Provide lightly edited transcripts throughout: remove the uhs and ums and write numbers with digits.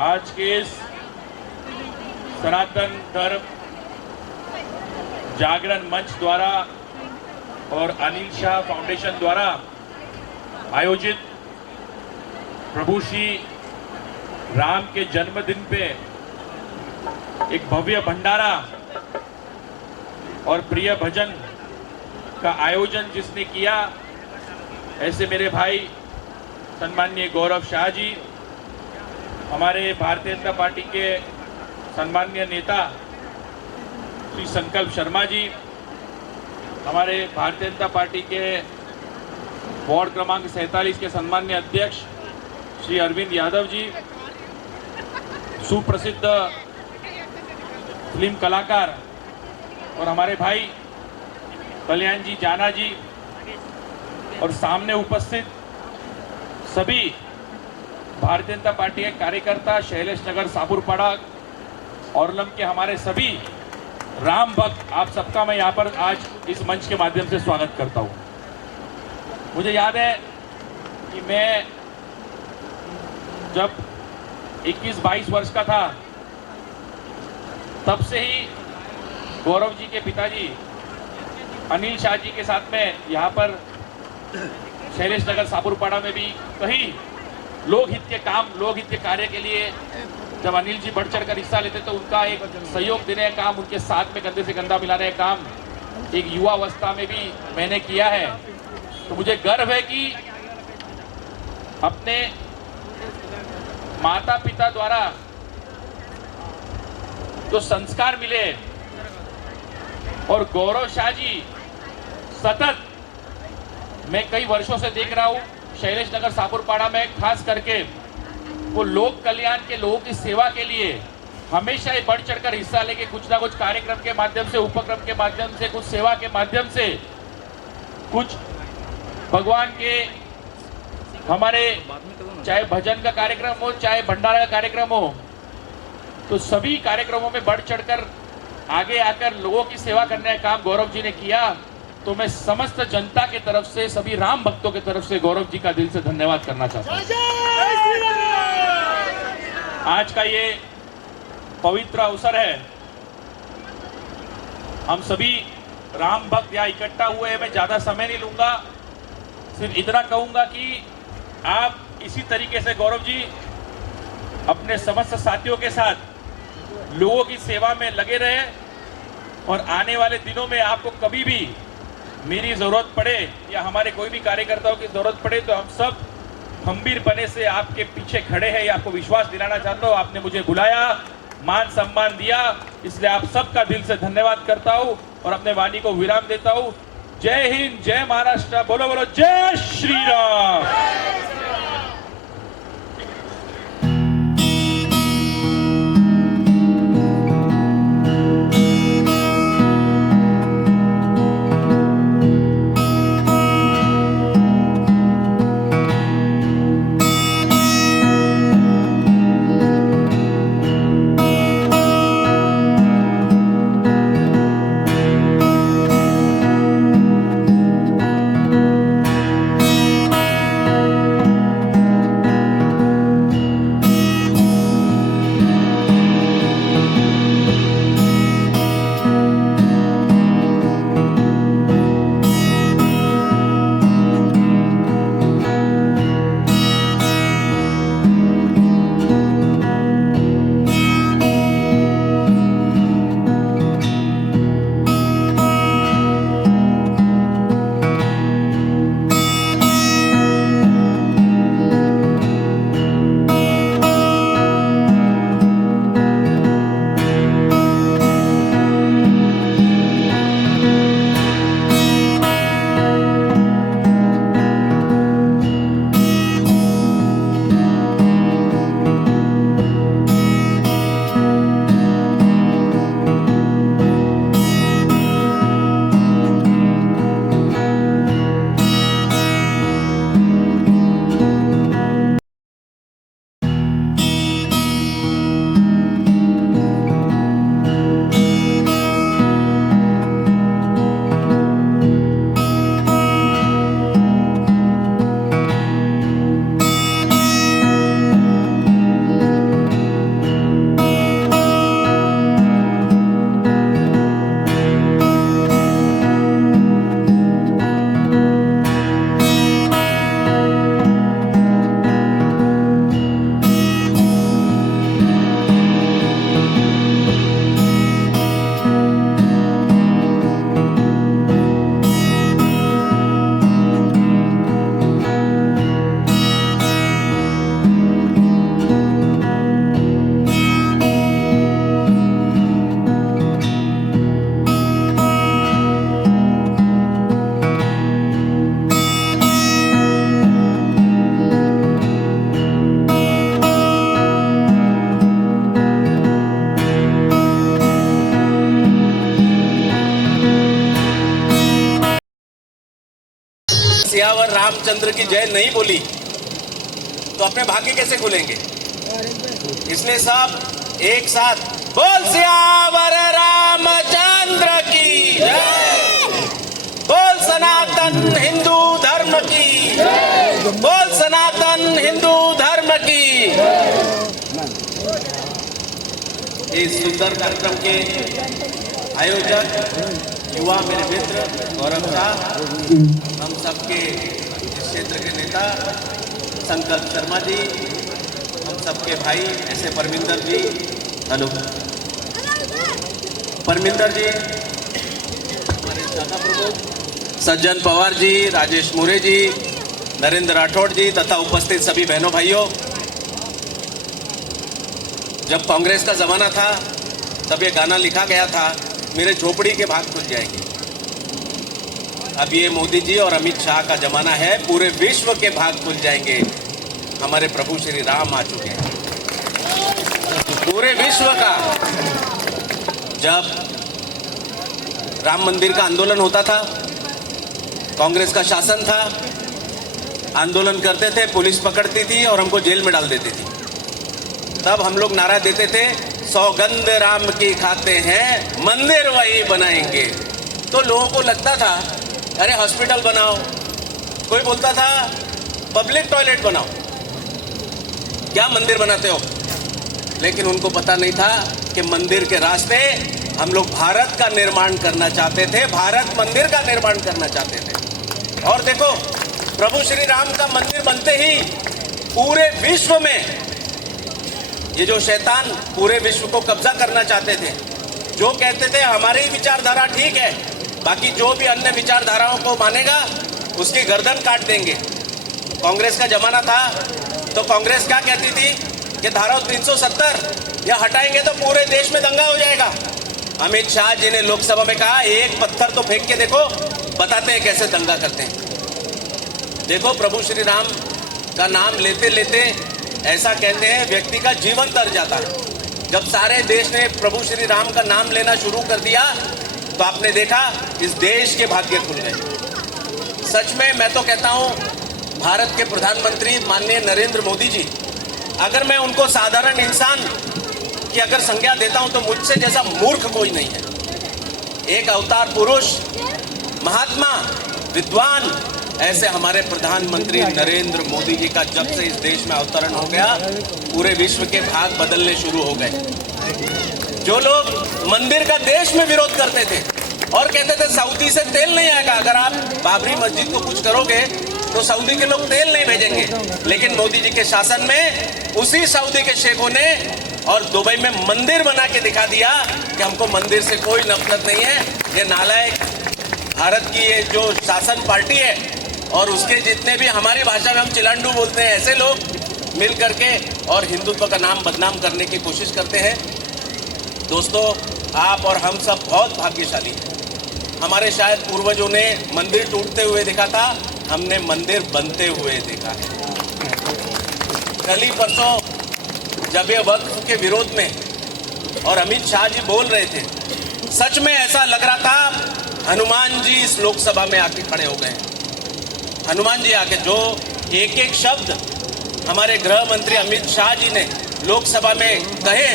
आज के इस सनातन धर्म जागरण मंच द्वारा और अनिल शाह फाउंडेशन द्वारा आयोजित प्रभु श्री राम के जन्मदिन पे एक भव्य भंडारा और प्रिय भजन का आयोजन जिसने किया, ऐसे मेरे भाई सम्माननीय गौरव शाह जी, हमारे भारतीय जनता पार्टी के सम्माननीय नेता श्री संकल्प शर्मा जी, हमारे भारतीय जनता पार्टी के वार्ड क्रमांक 47 के सम्माननीय अध्यक्ष श्री अरविंद यादव जी, सुप्रसिद्ध फिल्म कलाकार और हमारे भाई कल्याण जी जाना जी, और सामने उपस्थित सभी भारतीय जनता पार्टी के कार्यकर्ता, शैलेश नगर सापुरपाड़ा औरलम के हमारे सभी राम भक्त, आप सबका मैं यहाँ पर आज इस मंच के माध्यम से स्वागत करता हूँ। मुझे याद है कि मैं जब 21-22 वर्ष का था, तब से ही गौरव जी के पिताजी अनिल शाह जी के साथ में यहाँ पर शैलेश नगर सापुरपाड़ा में भी कहीं लोकहित के काम, लोकहित के कार्य के लिए जब अनिल जी बढ़ चढ़ कर हिस्सा लेते तो उनका एक सहयोग देने का काम, उनके साथ में कंधे से कंधा मिलाने का काम एक युवा अवस्था में भी मैंने किया है। तो मुझे गर्व है कि अपने माता पिता द्वारा जो संस्कार मिले और गौरव शाह जी सतत, मैं कई वर्षों से देख रहा हूं शैलेश नगर सापुरपाड़ा में खास करके वो लोक कल्याण के लोगों की सेवा के लिए हमेशा ही बढ़ चढ़कर हिस्सा लेके कुछ ना कुछ कार्यक्रम के माध्यम से, उपक्रम के माध्यम से, कुछ सेवा के माध्यम से, कुछ भगवान के हमारे चाहे भजन का कार्यक्रम हो, चाहे भंडारा का कार्यक्रम हो, तो सभी कार्यक्रमों में बढ़ चढ़कर आगे आकर लोगों की सेवा करने का काम गौरव जी ने किया। तो मैं समस्त जनता के तरफ से, सभी राम भक्तों की तरफ से गौरव जी का दिल से धन्यवाद करना चाहता हूं। आज का ये पवित्र अवसर है, हम सभी राम भक्त यहाँ इकट्ठा हुए हैं। मैं ज्यादा समय नहीं लूंगा, सिर्फ इतना कहूंगा कि आप इसी तरीके से गौरव जी अपने समस्त साथियों के साथ लोगों की सेवा में लगे रहे, और आने वाले दिनों में आपको कभी भी मेरी जरूरत पड़े या हमारे कोई भी कार्यकर्ताओं की जरूरत पड़े तो हम सब खंबीर बने से आपके पीछे खड़े हैं। ये आपको विश्वास दिलाना चाहता हूँ। आपने मुझे बुलाया, मान सम्मान दिया, इसलिए आप सबका दिल से धन्यवाद करता हूँ और अपने वाणी को विराम देता हूँ। जय हिंद, जय महाराष्ट्र, बोलो बोलो जय श्री राम। रामचंद्र की जय नहीं बोली तो अपने भाग्य कैसे खुलेंगे? इसलिए सब एक साथ बोल सियावर रामचंद्र की जय, बोल सनातन हिंदू धर्म की, बोल सनातन हिंदू धर्म की। इस सुंदर कार्यक्रम के आयोजक युवा मेरे मित्र गौरव शाह, हम सबके इस क्षेत्र के नेता संकल्प शर्मा जी, हम सबके भाई ऐसे परमिंदर जी, हेलो परमिंदर जी, हमारे शाखा प्रमुख सज्जन पवार जी, राजेश मुरे जी, नरेंद्र राठौड़ जी तथा उपस्थित सभी बहनों भाइयों। जब कांग्रेस का जमाना था तब ये गाना लिखा गया था, मेरे झोपड़ी के भाग खुल जाएंगे। अब ये मोदी जी और अमित शाह का जमाना है, पूरे विश्व के भाग खुल जाएंगे। हमारे प्रभु श्री राम आ चुके हैं पूरे विश्व का। जब राम मंदिर का आंदोलन होता था, कांग्रेस का शासन था, आंदोलन करते थे, पुलिस पकड़ती थी और हमको जेल में डाल देती थी। तब हम लोग नारा देते थे, सौगंध राम की खाते हैं, मंदिर वही बनाएंगे। तो लोगों को लगता था अरे हॉस्पिटल बनाओ, कोई बोलता था पब्लिक टॉयलेट बनाओ, क्या मंदिर बनाते हो? लेकिन उनको पता नहीं था कि मंदिर के रास्ते हम लोग भारत का निर्माण करना चाहते थे, भारत मंदिर का निर्माण करना चाहते थे। और देखो, प्रभु श्री राम का मंदिर बनते ही पूरे विश्व में ये जो शैतान पूरे विश्व को कब्जा करना चाहते थे, जो कहते थे हमारी विचारधारा ठीक है, बाकी जो भी अन्य विचारधाराओं को मानेगा उसकी गर्दन काट देंगे। कांग्रेस का जमाना था तो कांग्रेस क्या कहती थी कि धारा 370 या हटाएंगे तो पूरे देश में दंगा हो जाएगा। अमित शाह जी ने लोकसभा में कहा, एक पत्थर तो फेंक के देखो, बताते हैं कैसे दंगा करते हैं। देखो, प्रभु श्री राम का नाम लेते लेते ऐसा कहते हैं व्यक्ति का जीवन तर जाता है। जब सारे देश ने प्रभु श्री राम का नाम लेना शुरू कर दिया तो आपने देखा इस देश के भाग्य खुल गए। सच में मैं तो कहता हूं, भारत के प्रधानमंत्री माननीय नरेंद्र मोदी जी, अगर मैं उनको साधारण इंसान की अगर संज्ञा देता हूं तो मुझसे जैसा मूर्ख कोई नहीं है। एक अवतार पुरुष, महात्मा, विद्वान, ऐसे हमारे प्रधानमंत्री नरेंद्र मोदी जी का जब से इस देश में अवतरण हो गया, पूरे विश्व के भाग बदलने शुरू हो गए। जो लोग मंदिर का देश में विरोध करते थे और कहते थे सऊदी से तेल नहीं आएगा, अगर आप बाबरी मस्जिद को कुछ करोगे तो सऊदी के लोग तेल नहीं भेजेंगे, लेकिन मोदी जी के शासन में उसी सऊदी के शेखों ने और दुबई में मंदिर बना के दिखा दिया कि हमको मंदिर से कोई नफरत नहीं है। ये नालायक भारत की ये जो शासन पार्टी है और उसके जितने भी हमारी भाषा में हम चिलांडू बोलते हैं, ऐसे लोग मिल करके और हिंदुत्व का नाम बदनाम करने की कोशिश करते हैं। दोस्तों, आप और हम सब बहुत भाग्यशाली हैं। हमारे शायद पूर्वजों ने मंदिर टूटते हुए देखा था, हमने मंदिर बनते हुए देखा है। कल ही परसों जब ये वक्फ के विरोध में और अमित शाह जी बोल रहे थे, सच में ऐसा लग रहा था हनुमान जी इस लोकसभा में आके खड़े हो गए। हनुमान जी आके जो एक एक शब्द हमारे गृह मंत्री अमित शाह जी ने लोकसभा में कहे,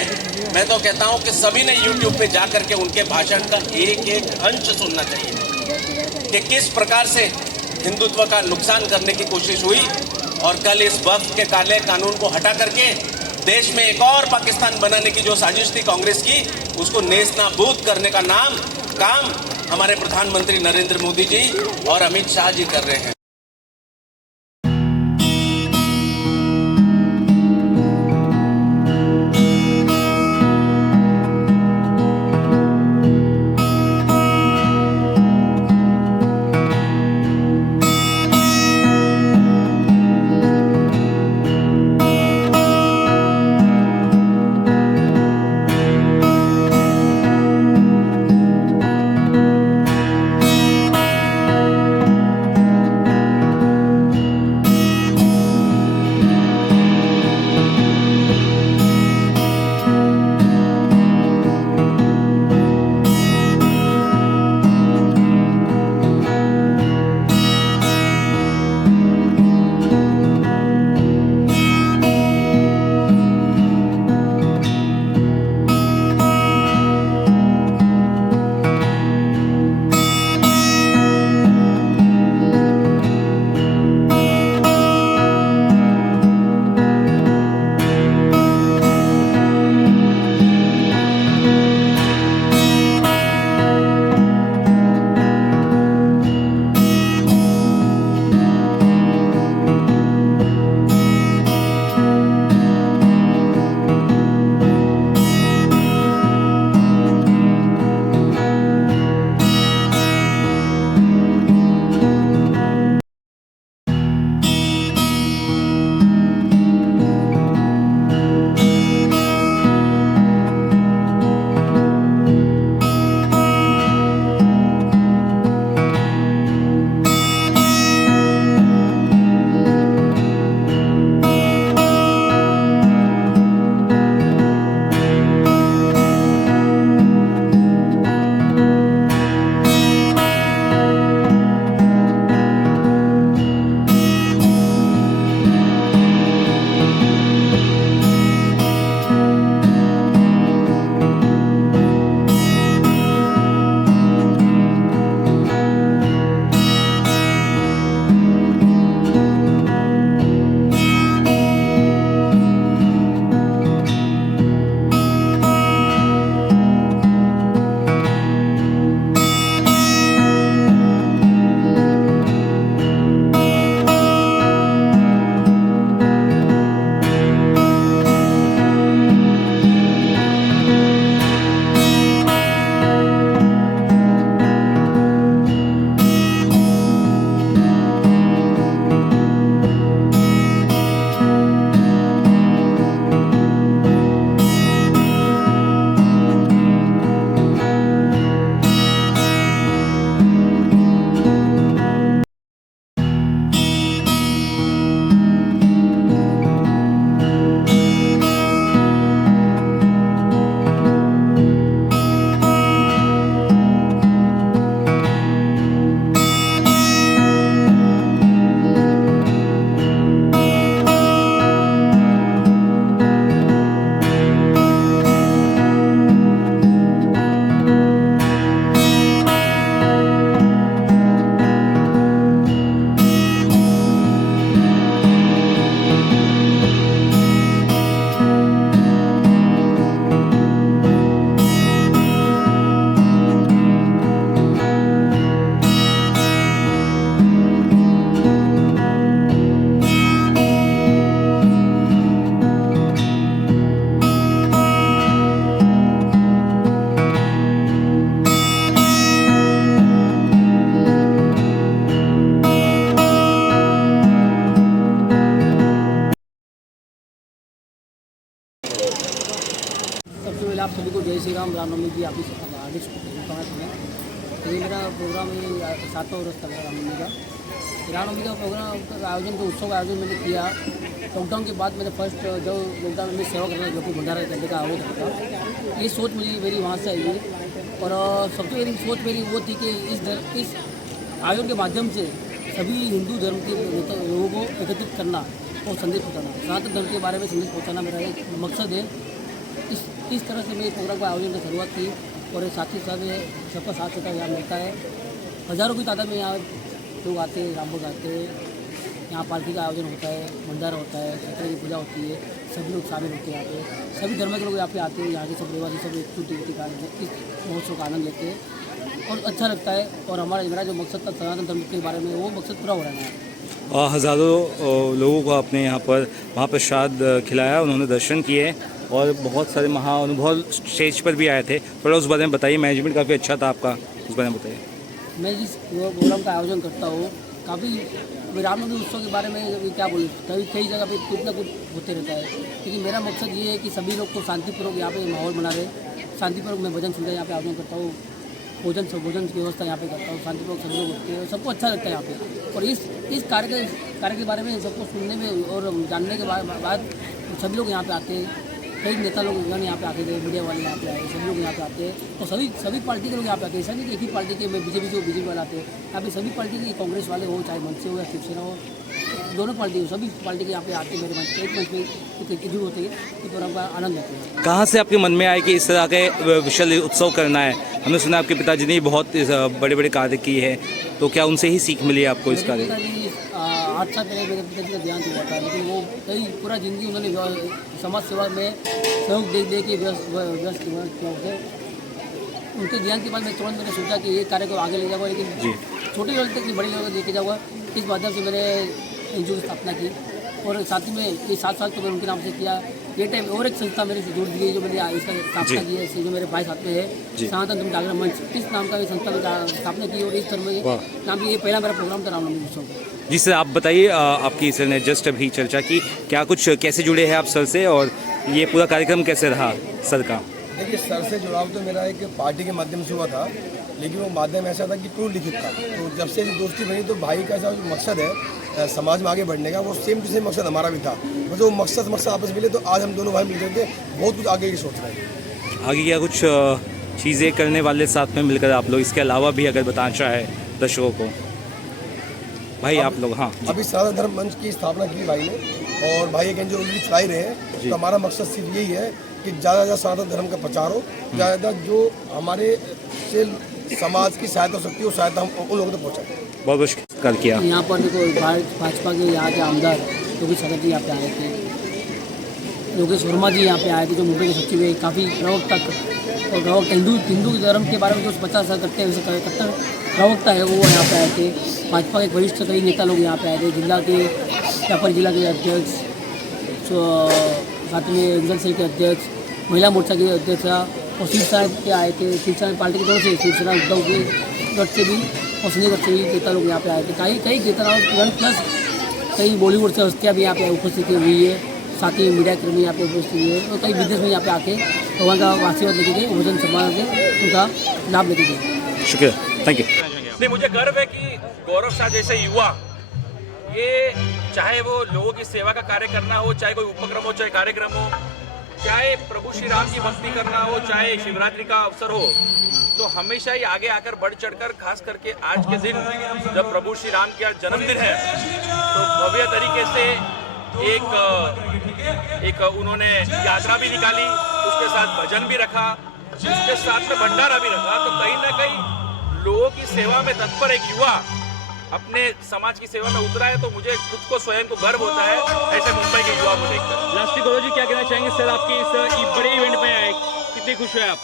मैं तो कहता हूं कि सभी ने YouTube पे जाकर के उनके भाषण का एक एक अंश सुनना चाहिए कि किस प्रकार से हिंदुत्व का नुकसान करने की कोशिश हुई। और कल इस वक्फ के काले कानून को हटा करके देश में एक और पाकिस्तान बनाने की जो साजिश थी कांग्रेस की, उसको नेस्तनाबूद करने का काम हमारे प्रधानमंत्री नरेंद्र मोदी जी और अमित शाह जी कर रहे हैं। आप सभी को जय श्री राम, रामनवमी की हार्दिक शुभकामनाएं सुने। तो ये मेरा प्रोग्राम ये 7वां वर्ष था रामनवमी का। रामनवमी का प्रोग्राम का आयोजन, जो उत्सव का आयोजन मैंने किया लॉकडाउन के बाद। मैंने फर्स्ट जब लॉकडाउन में सेवा करना, जो कि भंडारा करने का आयोजन था, ये सोच मेरी वहाँ से आई है। और सबसे बड़ी सोच मेरी वो थी कि इस आयोजन के माध्यम से सभी हिंदू धर्म के लोगों को एकत्रित करना और संदेश पहुँचाना, सनातन धर्म के बारे में संदेश पहुँचाना मेरा एक मकसद है। इस तरह से मैं प्रोग्राम का आयोजन की शुरुआत की और साथ ही साथ सबका साथ सहकार यहाँ मिलता है। हज़ारों की तादाद में यहाँ लोग आते हैं, रामभोग आते हैं, यहाँ पालकी का आयोजन होता है, भंडारा होता है, छठ की पूजा होती है, सभी लोग शामिल होते हैं यहाँ पे। सभी धर्म के लोग यहाँ पे आते हैं, यहाँ के सब निवासी सब एकजुट का इस महोत्सव का आनंद लेते हैं और अच्छा लगता है। और मेरा जो मकसद था सनातन धर्म के बारे में, वो मकसद पूरा हो रहा है। हज़ारों लोगों को आपने यहाँ पर महाप्रसाद खिलाया, उन्होंने दर्शन किए और बहुत सारे महाअनुभव स्टेज पर भी आए थे। थोड़ा उस बारे में बताइए, मैनेजमेंट काफ़ी अच्छा था आपका, उस बारे में बताइए। मैं जिस प्रोग्राम का आयोजन करता हूँ, काफ़ी रामनवमी उत्सव के बारे में क्या बोलूँ, कई जगह पे कुछ ना कुछ होते रहता है, लेकिन मेरा मकसद ये है कि सभी लोग को शांतिपूर्वक यहाँ पे माहौल बना रहे। शांतिपूर्वक मैं भजन सुनकर यहाँ पे आयोजन करता हूँ, भोजन की व्यवस्था यहाँ पे करता हूँ, शांतिपूर्वक सभी लोग होते हैं, सबको अच्छा लगता है यहाँ पे। और इस कार्य के बारे में सबको सुनने में और जानने के बाद सभी लोग यहाँ पे आते हैं। कई नेता लोग यहाँ पे आते थे, मीडिया वाले यहाँ पे आए, सभी लोग यहाँ पे आते हैं और सभी पार्टी के लोग यहाँ पे आते हैं। ऐसा नहीं कि एक ही पार्टी के, मैं बीजेपी वाले आते हैं, यहाँ पे सभी पार्टी के, कांग्रेस वाले हो, चाहे मनसे हो या शिवसेना हो, दोनों पार्टी हो, सभी पार्टी के यहाँ पे आते हैं। मेरे मंच एक मंच में एकजुट होते हैं, तो प्रोग्राम का आनंद लेते हैं। कहाँ से आपके मन में आए कि इस तरह के विशाल उत्सव करना है? हमने सुना आपके पिताजी ने बहुत बड़े बड़े कार्य किए हैं, तो क्या उनसे ही सीख मिली है आपको इस कार्य? 8 साल पहले मेरे पिताजी का देहांत हुआ था, लेकिन वो पूरा जिंदगी उन्होंने समाज सेवा में सहयोग दे के व्यस्त किया होते। उनके देहांत के बाद मैं तुरंत मैंने सोचा कि ये कार्य को आगे ले जाऊँगा, लेकिन छोटे लेवल तक बड़े लेवल तक लेके जाऊँगा। इस माध्यम से मैंने एनजीओ की स्थापना की और साथ ही में ये 7 साल तो मैंने उनके नाम से किया। ये टाइम और एक संस्था मेरे से जोड़ दी गई, जो मैंने इसका स्थापना की है, जो मेरे भाई साथ में है, सनातन धर्म जागरण मंच, इस नाम का संस्था की स्थापना की। और इस तरह में नाम ये पहला मेरा प्रोग्राम था रामनवमी उत्सव का। जी सर, आप बताइए, आपकी सर ने जस्ट अभी चर्चा की, क्या कुछ कैसे जुड़े हैं आप सर से और ये पूरा कार्यक्रम कैसे रहा सर का? देखिए, सर से जुड़ाव तो मेरा एक पार्टी के माध्यम से हुआ था, लेकिन वो माध्यम ऐसा था कि टूर लिखित था। तो जब से दोस्ती बनी तो भाई का जो मकसद है समाज में आगे बढ़ने का, वो सेम टू सेम मकसद हमारा भी था। मतलब वो मकसद आपस मिले, तो आज हम दोनों भाई मिलकर के बहुत कुछ आगे की सोच रहे हैं। आगे क्या कुछ चीज़ें करने वाले साथ में मिलकर आप लोग, इसके अलावा भी अगर बताना चाहे दर्शकों को भाई आप लोग? हाँ, अभी सनातन धर्म मंच की स्थापना की भाई ने, और भाई एक एनजीओ चला ही रहे हैं। तो हमारा मकसद सिर्फ यही है कि ज़्यादा सनातन धर्म का प्रचार हो, ज़्यादा जो हमारे से समाज की सहायता हो सकती है, वो सहायता हम उन लोगों तक पहुँचाएं। बहुत बहुत कर किया। यहाँ पर देखो, भाजपा के यहाँ के आमदार योगेश शर्मा जी यहाँ पे आए थे, योगेश वर्मा जी यहाँ पे आए थे, जो मुंबई के सचिव है, काफ़ी प्रवक्ता और प्रवक्ता हिंदू धर्म के बारे में जो 50 साल करते हैं, वैसे कट्टर प्रवक्ता है, वो यहाँ पे आए थे। भाजपा के वरिष्ठ कई नेता लोग यहाँ पे आए थे, जिला के व्यापारी जिला के अध्यक्ष, साथ में इंजन सेल के अध्यक्ष, महिला मोर्चा के अध्यक्ष और शिवसेना के आए थे। शिवसेना पार्टी की तरफ से, शिवसेना उद्धव के गढ़ से भी और संजय गढ़ से भी नेता लोग यहाँ पे आए थे। कई नेता प्लस कई बॉलीवुड से हस्तियाँ भी यहाँ पे उपस्थित हुई है, साथ ही मीडिया कर्मी यहाँ पे उपस्थित हुई है और कई विदेश में यहाँ पे आके भगवान का आशीर्वाद लेके गए, भोजन सम्मान के उनका लाभ लेके गए। शुक्रिया, थैंक यू। नहीं, मुझे गर्व है कि गौरव शाह जैसे युवा, ये चाहे वो लोगों की सेवा का कार्य करना हो, चाहे कोई उपक्रम हो, चाहे कार्यक्रम हो, चाहे प्रभु श्री राम की भक्ति करना हो, चाहे शिवरात्रि का अवसर हो, तो हमेशा ही आगे आकर बढ़ चढ़कर, खास करके आज के दिन जब प्रभु श्री राम का जन्मदिन है, तो भव्य तरीके से एक उन्होंने यात्रा भी निकाली, उसके साथ भजन भी रखा, उसके साथ में भंडारा भी रखा। तो कहीं ना कहीं लोगों की सेवा में तत्पर एक युवा अपने समाज की सेवा में उतरा है, तो मुझे खुद को स्वयं को गर्व होता है ऐसे मुंबई के युवा को देखकर। लास्टी गौरव जी, क्या कहना चाहेंगे सर, आपके इस बड़े इवेंट में आए, कितने खुश हुए आप?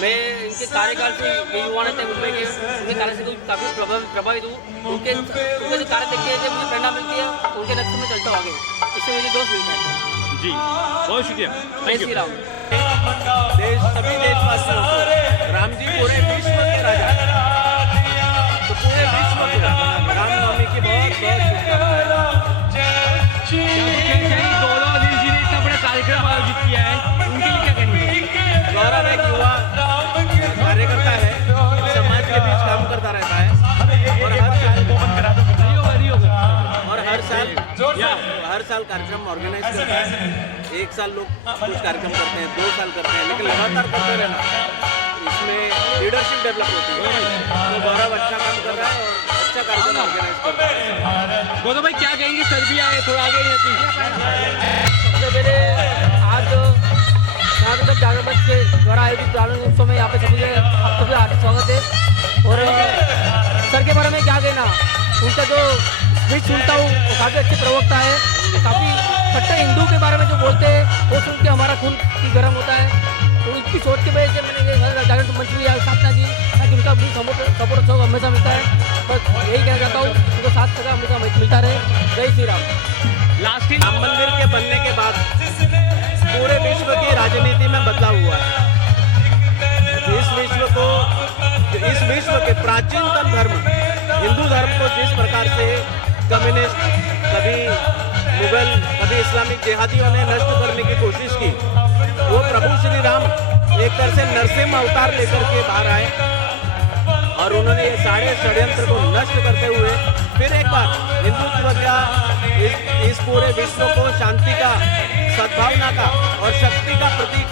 मैं इनके कार्यकाल से, ये युवा नेता मुंबई के, उनके कार्य से काफ़ी प्रभावित हूँ। उनके जो कार्य देखते हैं, मुझे प्रेरणा मिलती है, उनके लक्ष्य में चलता हूँ आगे, इससे मुझे दोस्त मिलता है। जी, बहुत शुक्रिया, थैंक यू। सभी देशवासियों को, राम जी पूरे विश्व के राजा, तो पूरे विश्व को रामनवमी की बहुत बहुत गौरव जी ने इतना बड़ा कार्यक्रम आयोजित किया है, उनके लिए क्या कहेंगे? साल कार्यक्रम ऑर्गेनाइज करता है, 1 साल लोग कुछ कार्यक्रम करते हैं, 2 साल करते हैं, लेकिन लगातार करते रहना, इसमें लीडरशिप डेवलप होती है। तो गौरव अच्छा काम कर रहा है और अच्छा कार्यक्रम ऑर्गेनाइज कर रहा है। गौरव भाई क्या कहेंगे, सर्बिया है थोड़ा आगे या पीछे? सबसे पहले आज नागरिक जागरण मंच के द्वारा आयोजित प्रारंभ उत्सव में यहाँ पे सभी आप सभी हार्दिक स्वागत है। और सर के बारे में क्या कहना, उनका जो स्पीच सुनता हूँ वो काफ़ी अच्छे प्रवक्ता है, काफ़ी कट्टर हिंदू के बारे में जो बोलते हैं वो सुन के हमारा खून की गर्म होता है। तो उसकी सोच के वजह से मैंने ये जागरण मंच में स्थापना की ताकि उनका भी सपोर्ट हमेशा मिलता है। बस यही कहना चाहता हूँ, उनको साथ सगा हमेशा मिलता रहे। जय श्री राम। लास्ट इन राम मंदिर के बनने के बाद पूरे विश्व की राजनीति में बदलाव हुआ है। इस विश्व के प्राचीनतम धर्म हिंदू धर्म को जिस प्रकार से कम्युनिस्ट, कभी मुगल, कभी इस्लामिक जिहादियों ने नष्ट करने की कोशिश की, वो प्रभु श्री राम एक तरह से नरसिंह अवतार लेकर के बाहर आए और उन्होंने ये सारे षड्यंत्र को नष्ट करते हुए फिर एक बार हिंदुत्व का इस पूरे विश्व को शांति का, सद्भावना का और शक्ति का प्रतीक